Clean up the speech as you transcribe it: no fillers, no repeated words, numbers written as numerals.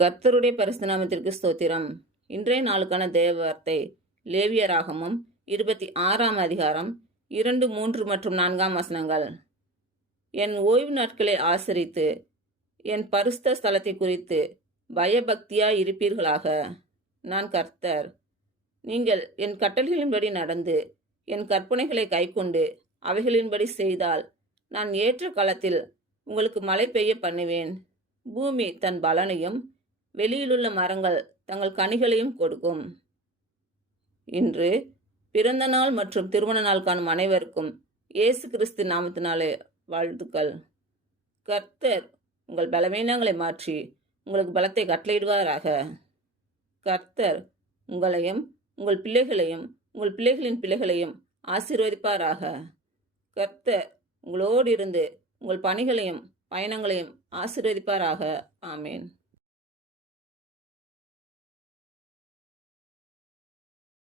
கர்த்தருடைய பரிசுத்த நாமத்திற்கு ஸ்தோத்திரம். இன்றைய நாளுக்கான தேவ வார்த்தை லேவியராகமம் 26ஆம் அதிகாரம் 2, 3 மற்றும் 4ஆம் வசனங்கள். என் ஓய்வு நாட்களை ஆசரித்து என் பரிசுத்த ஸ்தலத்தை குறித்து பயபக்தியாய் இருப்பீர்களாக. நான் கர்த்தர். நீங்கள் என் கட்டளைகளின்படி நடந்து என் கற்பனைகளை கைக்கொண்டு அவைகளின்படி செய்தால் நான் ஏற்ற காலத்தில் உங்களுக்கு மழை பெய்ய பண்ணுவேன். பூமி தன் பலனையும் வெளியிலுள்ள மரங்கள் தங்கள் கனிகளையும் கொடுக்கும். இன்று பிறந்த நாள் மற்றும் திருமண நாள் காணும் அனைவருக்கும் இயேசு கிறிஸ்து நாமத்தினாலே வாழ்த்துக்கள். கர்த்தர் உங்கள் பலவீனங்களை மாற்றி உங்களுக்கு பலத்தை கட்டளையிடுவாராக. கர்த்தர் உங்களையும் உங்கள் பிள்ளைகளையும் உங்கள் பிள்ளைகளின் பிள்ளைகளையும் ஆசீர்வதிப்பாராக. கர்த்தர் உங்களோடு இருந்து உங்கள் பணிகளையும் பயணங்களையும் ஆசீர்வதிப்பாராக. ஆமேன்.